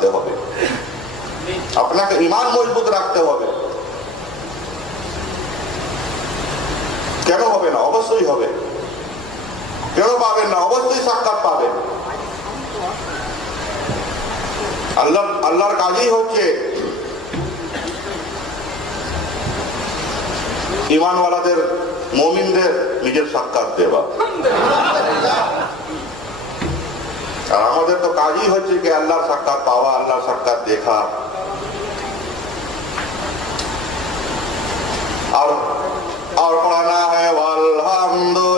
রাখতে হবে, আপনাকে ঈমান মজবুত রাখতে হবে। কেন হবে না? অবশ্যই হবে। কেন পাবেন না? অবশ্যই সাক্ষাৎ পাবেন। আল্লাহর কাজই হচ্ছে ঈমানওয়ালাদের, মুমিনদের নিজের সাক্ষাৎ দেওয়া। আর আমাদের তো কাজই হচ্ছে কি আল্লাহর সাক্ষাৎ পাওয়া, আল্লাহর সাক্ষাৎ দেখা। और पढ़ना है वल्हम्दु